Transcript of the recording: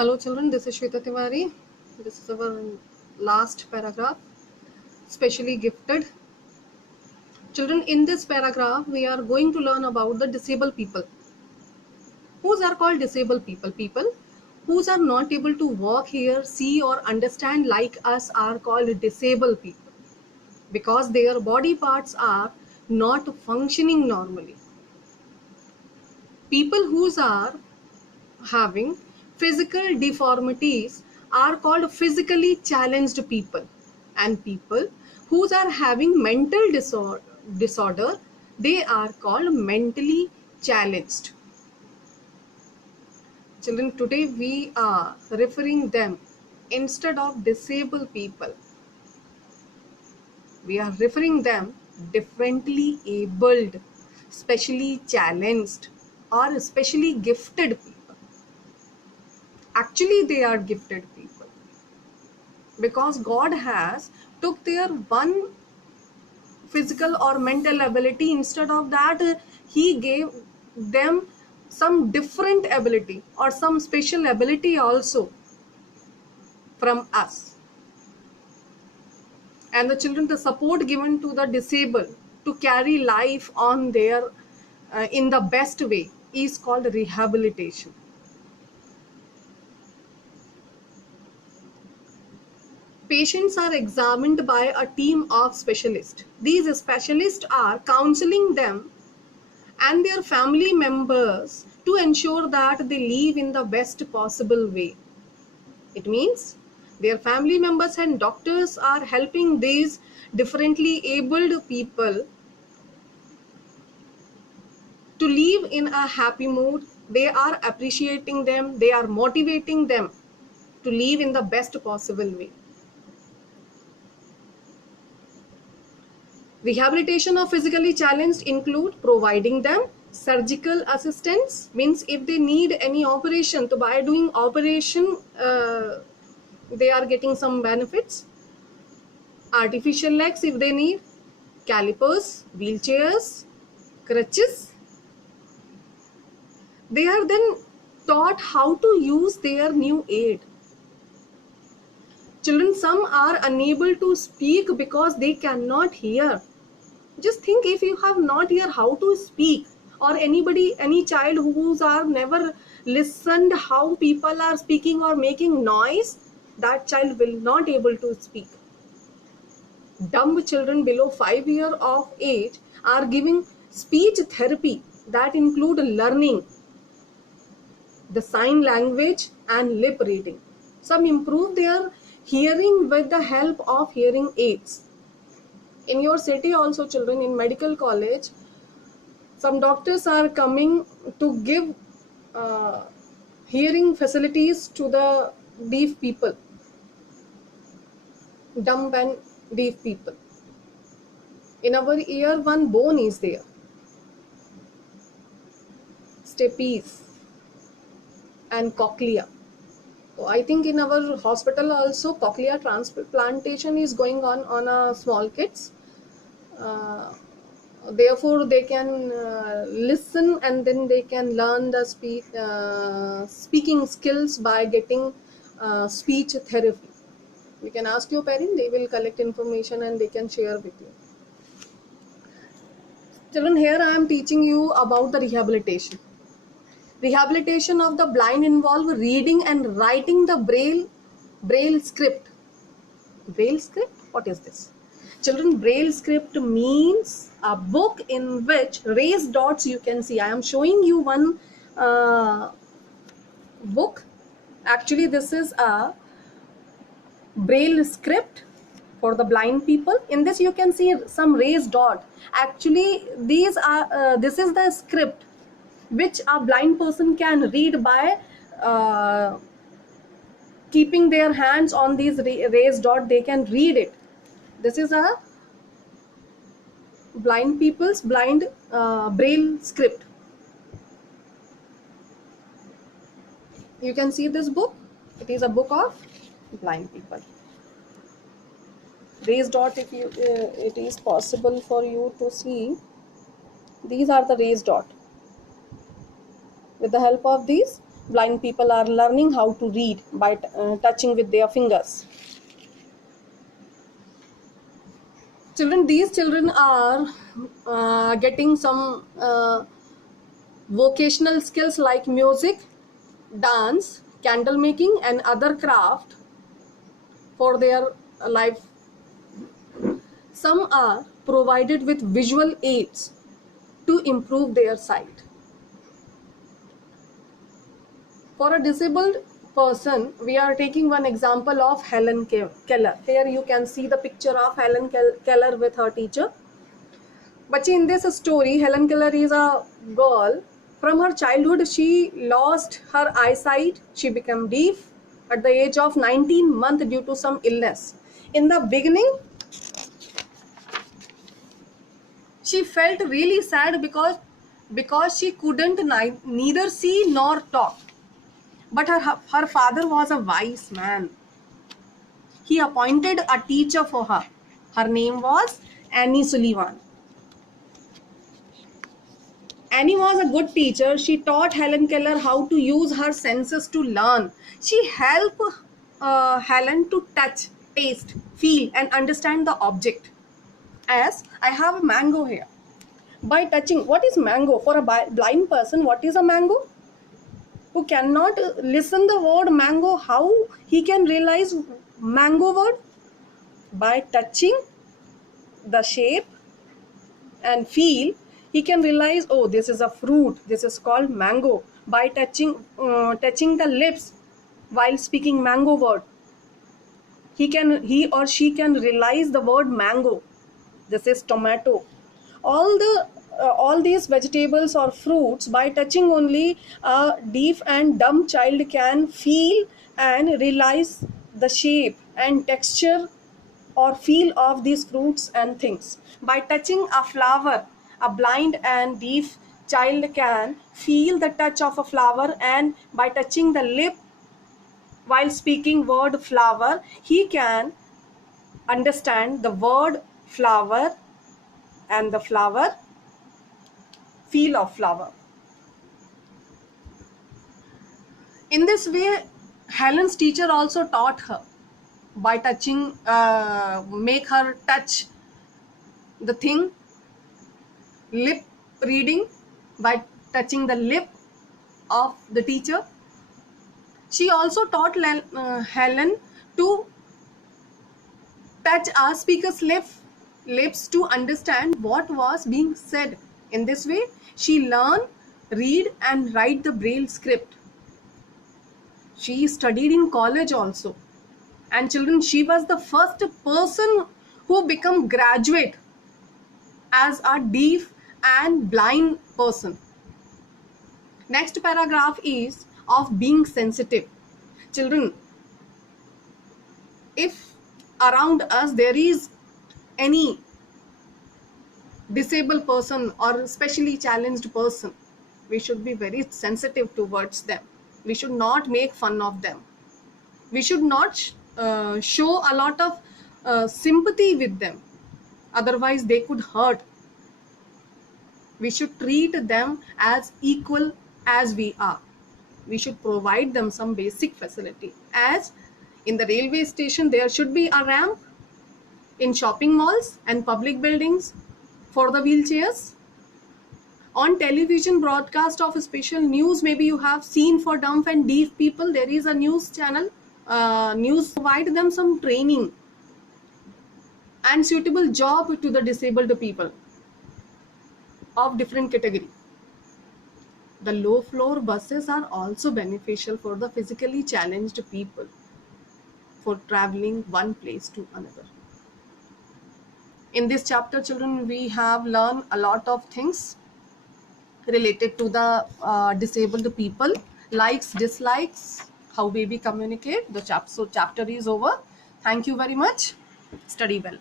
Hello children, this is Shweta Tiwari. This is our last paragraph, specially gifted. Children, in this paragraph, we are going to learn about the disabled people. Whose are called disabled people? People whose are not able to walk, hear, see or understand like us are called disabled people because their body parts are not functioning normally. People whose are having physical deformities are called physically challenged people, and people who are having mental disorder they are called mentally challenged. Children, today we are referring them instead of disabled people, we are referring them differently abled, specially challenged or specially gifted people. Actually they are gifted people because God has took their one physical or mental ability, instead of that he gave them some different ability or some special ability also from us. And the children, the support given to the disabled to carry life on their in the best way is called rehabilitation. Patients are examined by a team of specialists. These specialists are counseling them and their family members to ensure that they live in the best possible way. It means their family members and doctors are helping these differently abled people to live in a happy mood. They are appreciating them, they are motivating them to live in the best possible way. Rehabilitation of physically challenged include providing them surgical assistance, means if they need any operation, so by doing operation they are getting some benefits. Artificial legs if they need, calipers, wheelchairs, crutches. They are then taught how to use their new aid. Children, some are unable to speak because they cannot hear. Just think, if you have not hear how to speak, or any child who's are never listened how people are speaking or making noise, that child will not able to speak. Dumb children below 5 years of age are giving speech therapy that include learning the sign language and lip reading. Some improve their hearing with the help of hearing aids. In your city also, children, in medical college, some doctors are coming to give uh, hearing facilities to the deaf people, dumb and deaf people. In our ear, one bone is there, stapes and cochlea. So I think in our hospital also cochlea transplantation is going on a small kids. Uh, Therefore they can listen and then they can learn the speaking skills by getting speech therapy. You can ask your parent, they will collect information and they can share with you. Children, here I am teaching you about the rehabilitation of the blind involve reading and writing the braille script. Braille script, what is this? Children, braille script means a book in which raised dots you can see. I am showing you one uh, book. Actually this is a braille script for the blind people. In this you can see some raised dot. Actually these are this is the script which a blind person can read by uh, keeping their hands on these raised dot. They can read it. This is a blind people's blind braille script. You can see this book. It is a book of blind people. Raised dot, if you it is possible for you to see, these are the raised dot. With the help of these blind people are learning how to read by touching with their fingers. These children are getting some vocational skills like music, dance, candle making, and other craft for their life. Some are provided with visual aids to improve their sight. For a disabled person, we are taking one example of Helen Keller. Here you can see the picture of Helen Keller with her teacher. But in this story, Helen Keller is a girl. From her childhood, she lost her eyesight. She became deaf at the age of 19 months due to some illness. In the beginning, she felt really sad because she couldn't neither see nor talk. But her father was a wise man. He appointed a teacher for her. Her name was Annie Sullivan. Annie was a good teacher. She taught Helen Keller how to use her senses to learn. She helped Helen to touch, taste, feel, and understand the object. As I have a mango here. By touching, what is mango? For a blind person, what is a mango? Who cannot listen the word mango, how he can realize mango word? By touching the shape and feel, he can realize, oh, this is a fruit, this is called mango. By touching the lips while speaking mango word, he or she can realize the word mango, this is tomato. All these vegetables or fruits, by touching only, a deaf and dumb child can feel and realize the shape and texture or feel of these fruits and things. By touching a flower, a blind and deaf child can feel the touch of a flower, and by touching the lip while speaking word flower, he can understand the word flower and the flower feel of flower. In this way, Helen's teacher also taught her by touching, make her touch the thing, lip reading, by touching the lip of the teacher. She also taught Helen to touch a speaker's lips to understand what was being said. In this way, she learned, read and write the Braille script. She studied in college also. And children, she was the first person who became graduate as a deaf and blind person. Next paragraph is of being sensitive. Children, if around us there is any disabled person or specially challenged person, we should be very sensitive towards them. We should not make fun of them. We should not show a lot of sympathy with them. Otherwise, they could hurt. We should treat them as equal as we are. We should provide them some basic facility. As in the railway station, there should be a ramp. In shopping malls and public buildings for the wheelchairs. On television broadcast of special news, maybe you have seen for dumb and deaf people, there is a news channel. News provide them some training and suitable job to the disabled people of different category. The low floor buses are also beneficial for the physically challenged people for traveling one place to another. In this chapter, children, we have learned a lot of things related to the disabled people, likes, dislikes, how baby communicate. The chapter is over. Thank you very much. Study well.